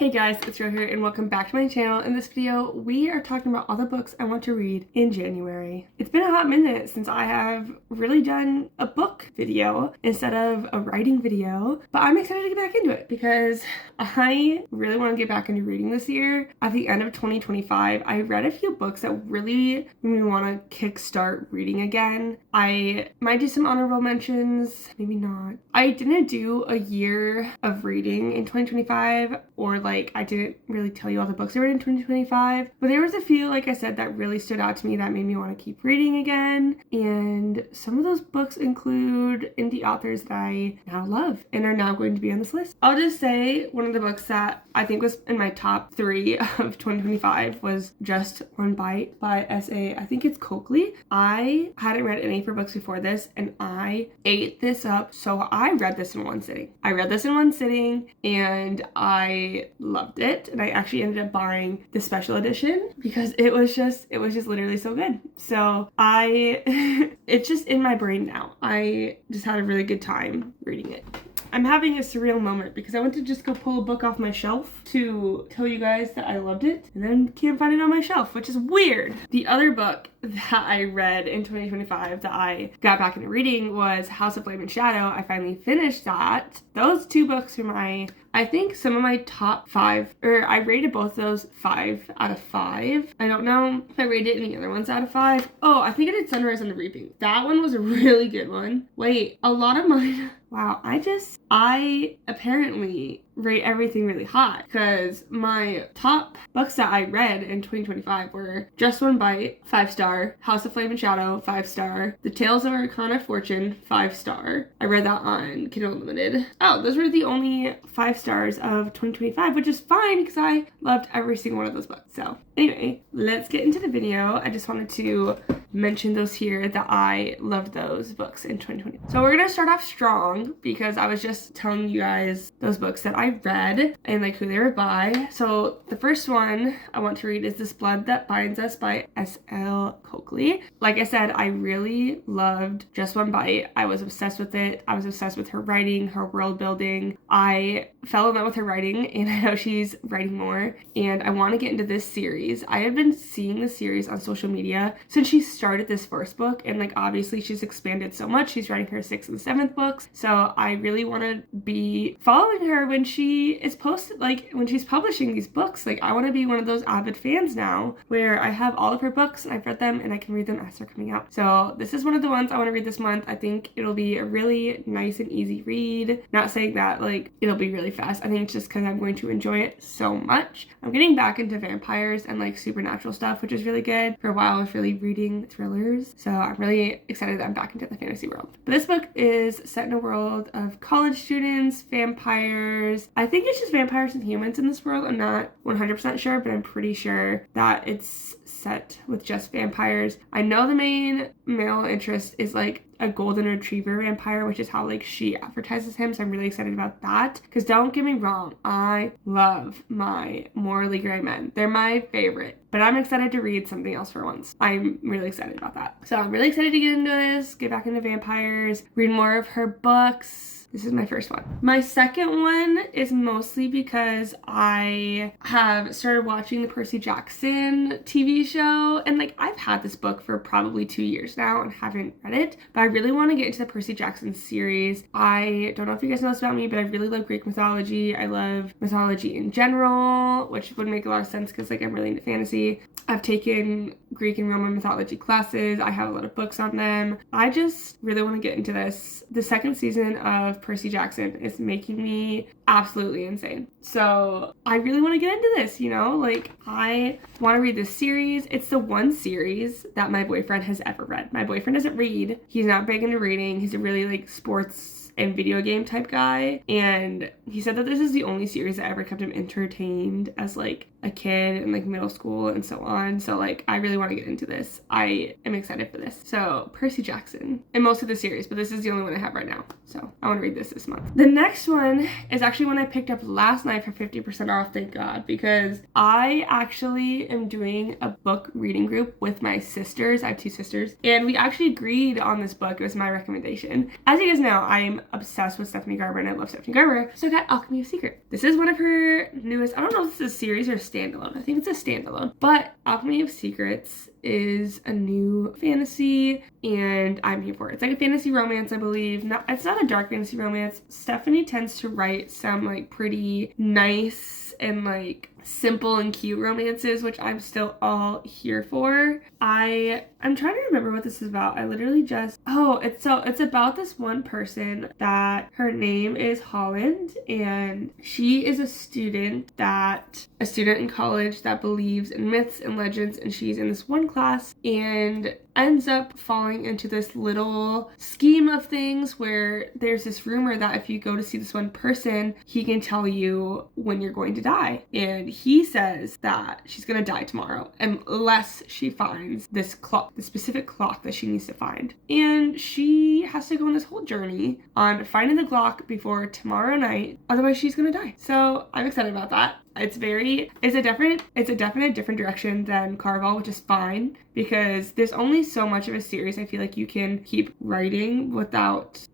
Hey guys, it's Ro here and welcome back to my channel. In this video, we are talking about all the books I want to read in January. It's been a hot minute since I have really done a book video instead of a writing video, but I'm excited to get back into it because I really want to get back into reading this year. At the end of 2025, I read a few books that really made me want to kickstart reading again. I might do some honorable mentions, maybe not. I didn't do a year of reading in 2025, or like I didn't really tell you all the books I read in 2025, but there was a few, like I said, that really stood out to me that made me want to keep reading again. And some of those books include indie authors that I now love and are now going to be on this list. I'll just say one of the books that I think was in my top 3 of 2025 was Just One Bite by S.A. I think it's Coakley. I hadn't read any of her books before this and I ate this up. So I read this in one sitting. And I loved it. And I actually ended up buying the special edition because it was just literally so good. So it's just in my brain now. I just had a really good time reading it. I'm having a surreal moment because I went to just go pull a book off my shelf to tell you guys that I loved it and then can't find it on my shelf, which is weird. The other book that I read in 2025 that I got back into reading was House of Flame and Shadow. I finally finished that. Those two books are I think some of my top 5, or I rated both those 5 out of 5. I don't know if I rated any other ones out of 5. Oh, I think I did Sunrise on the Reaping. That one was a really good one. Wait, a lot of mine. Wow, I apparently rate everything really high because my top books that I read in 2025 were Just One Bite, 5-star, House of Flame and Shadow, 5-star, The Tales of Arcana Fortune, 5-star. I read that on Kindle Unlimited. Oh, those were the only 5 stars of 2025, which is fine because I loved every single one of those books. So anyway, let's get into the video. I just wanted to mention those here that I loved those books in 2020. So we're gonna start off strong because I was just telling you guys those books that I read and like who they were by. So the first one I want to read is This Blood That Binds Us by S.L. Coakley. Like I said, I really loved Just One Bite. I was obsessed with it. I was obsessed with her writing, her world building. I fell in love with her writing and I know she's writing more and I want to get into this series. I have been seeing this series on social media since she started this first book, and like obviously she's expanded so much. She's writing her 6th and 7th books, so I really want to be following her when she is when she's publishing these books. Like I want to be one of those avid fans now where I have all of her books and I've read them and I can read them as they're coming out. So this is one of the ones I want to read this month. I think it'll be a really nice and easy read. Not saying that like it'll be really fast. I think it's just because I'm going to enjoy it so much. I'm getting back into vampires and like supernatural stuff, which is really good. For a while I was really reading thrillers, so I'm really excited that I'm back into the fantasy world. But this book is set in a world of college students, vampires. I think it's just vampires and humans in this world. I'm not 100% sure, but I'm pretty sure that it's set with just vampires. I know the main male interest is like a golden retriever vampire, which is how like she advertises him, so I'm really excited about that. Because don't get me wrong, I love my morally gray men. They're my favorite, but I'm excited to read something else for once. I'm really excited about that. So I'm really excited to get into this, get back into vampires, read more of her books. This is my first one. My second one is mostly because I have started watching the Percy Jackson TV show, and like I've had this book for probably 2 years now and haven't read it, but I really want to get into the Percy Jackson series. I don't know if you guys know this about me, but I really love Greek mythology. I love mythology in general, which would make a lot of sense because like I'm really into fantasy. I've taken Greek and Roman mythology classes. I have a lot of books on them. I just really want to get into this. The second season of Percy Jackson is making me absolutely insane. So I really want to get into this, you know? Like I want to read this series. It's the one series that my boyfriend has ever read. My boyfriend doesn't read. He's not big into reading. He's a really like sports and video game type guy, and he said that this is the only series that ever kept him entertained as like a kid in like middle school and so on. So like I really want to get into this. I am excited for this. So Percy Jackson and most of the series, but this is the only one I have right now, so I want to read this month. The next one is actually one I picked up last night for 50% off, thank God, because I actually am doing a book reading group with my sisters. I have 2 sisters, and we actually agreed on this book. It was my recommendation. As you guys know, I'm obsessed with Stephanie Garber and I love Stephanie Garber. So I got Alchemy of Secrets. This is one of her newest, I don't know if this is a series or a standalone. I think it's a standalone. But Alchemy of Secrets is a new fantasy and I'm here for it. It's like a fantasy romance, I believe. It's not a dark fantasy romance. Stephanie tends to write some like pretty nice and like simple and cute romances, which I'm still all here for. I'm trying to remember what this is about. I literally just, it's about this one person that her name is Holland, and she is a student in college that believes in myths and legends, and she's in this one class and ends up falling into this little scheme of things where there's this rumor that if you go to see this one person, he can tell you when you're going to die. And he says that she's gonna die tomorrow unless she finds this clock, the specific clock that she needs to find. And she has to go on this whole journey on finding the clock before tomorrow night, otherwise she's gonna die. So I'm excited about that. It's a definite different direction than Carval, which is fine because there's only so much of a series I feel like you can keep writing without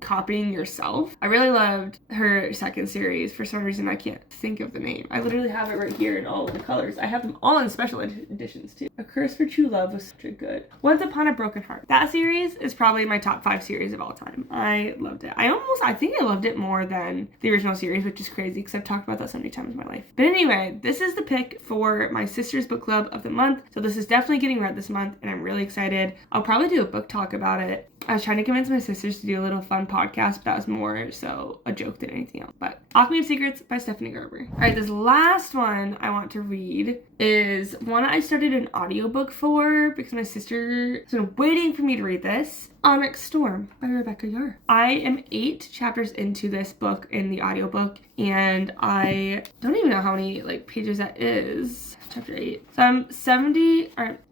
copying yourself. I really loved her second series. For some reason I can't think of the name. I literally have it right here in all of the colors. I have them all in special editions too. A Curse for True Love was such a good. Once Upon a Broken Heart. That series is probably my top 5 series of all time. I loved it. I think I loved it more than the original series, which is crazy because I've talked about that so many times in my life. But anyway, this is the pick for my sister's book club of the month. So this is definitely getting read this month and I'm really excited. I'll probably do a book talk about it. I was trying to convince my sisters to do a little fun podcast, but that was more so a joke than anything else. But Alchemy of Secrets by Stephanie Garber. All right, this last one I want to read is one I started an audiobook for because my sister has been waiting for me to read this. Onyx Storm by Rebecca Yarr. I am 8 chapters into this book in the audiobook and I don't even know how many like pages that is. Chapter 8. So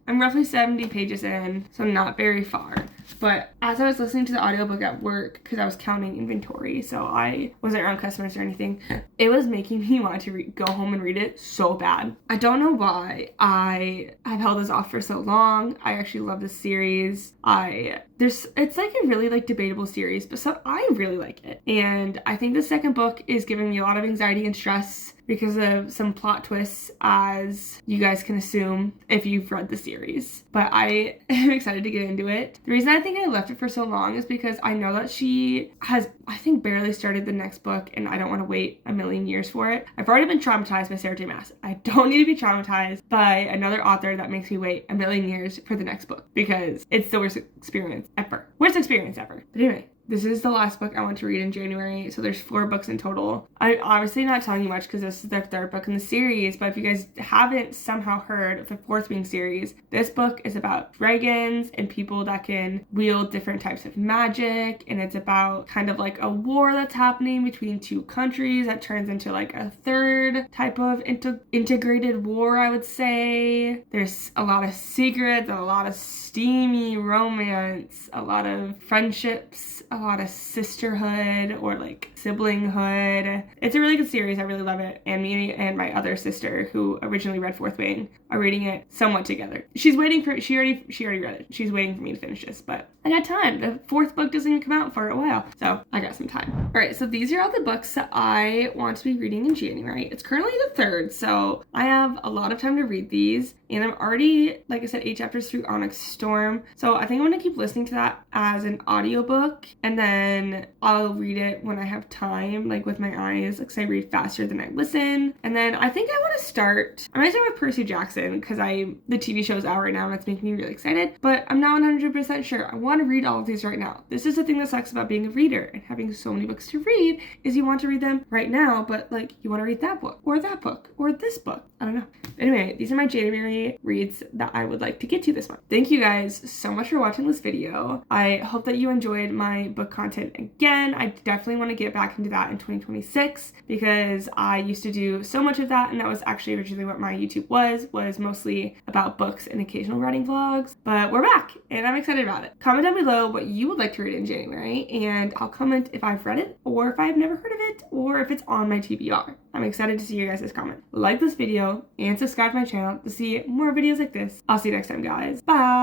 I'm roughly 70 pages in, so not very far. But as I was listening to the audiobook at work, because I was counting inventory, so I wasn't around customers or anything, it was making me want to go home and read it so bad. I don't know why I have held this off for so long. I actually love this series. It's like a really like debatable series, but I really like it. And I think the second book is giving me a lot of anxiety and stress because of some plot twists, as you guys can assume if you've read the series. But I am excited to get into it. The reason I think I left it for so long is because I know that she has, I think, barely started the next book and I don't want to wait a million years for it. I've already been traumatized by Sarah J. Maas. I don't need to be traumatized by another author that makes me wait a million years for the next book because it's the worst experience ever. Worst experience ever. But anyway, this is the last book I want to read in January, so there's 4 books in total. I'm obviously not telling you much because this is the 3rd book in the series, but if you guys haven't somehow heard of the 4th Wing series, this book is about dragons and people that can wield different types of magic, and it's about kind of like a war that's happening between 2 countries that turns into like a 3rd type of integrated war, I would say. There's a lot of secrets, a lot of steamy romance, a lot of friendships, a lot of sisterhood or like siblinghood. It's a really good series. I really love it. And me and my other sister, who originally read 4th Wing, are reading it somewhat together. She already read it. She's waiting for me to finish this, but I got time. The 4th book doesn't even come out for a while, so I got some time. All right, so these are all the books that I want to be reading in January. It's currently the 3rd, so I have a lot of time to read these, and I'm already, like I said, 8 chapters through Onyx Storm, so I think I'm gonna keep listening to that as an audiobook, and then I'll read it when I have time, like with my eyes, like so I read faster than I listen. And then I think I might start with Percy Jackson because the TV show is out right now and it's making me really excited, but I'm not 100% sure. I want to read all of these right now. This is the thing that sucks about being a reader and having so many books to read is you want to read them right now, but like you want to read that book or this book. I don't know. Anyway, these are my January reads that I would like to get to this month. Thank you guys so much for watching this video. I hope that you enjoyed my book content again. I definitely want to get back into that in 2026 because I used to do so much of that, and that was actually originally what my YouTube was mostly about books and occasional writing vlogs, but we're back and I'm excited about it. Comment down below what you would like to read in January and I'll comment if I've read it or if I've never heard of it or if it's on my TBR. I'm excited to see your guys' comments. Like this video and subscribe to my channel to see more videos like this. I'll see you next time, guys. Bye!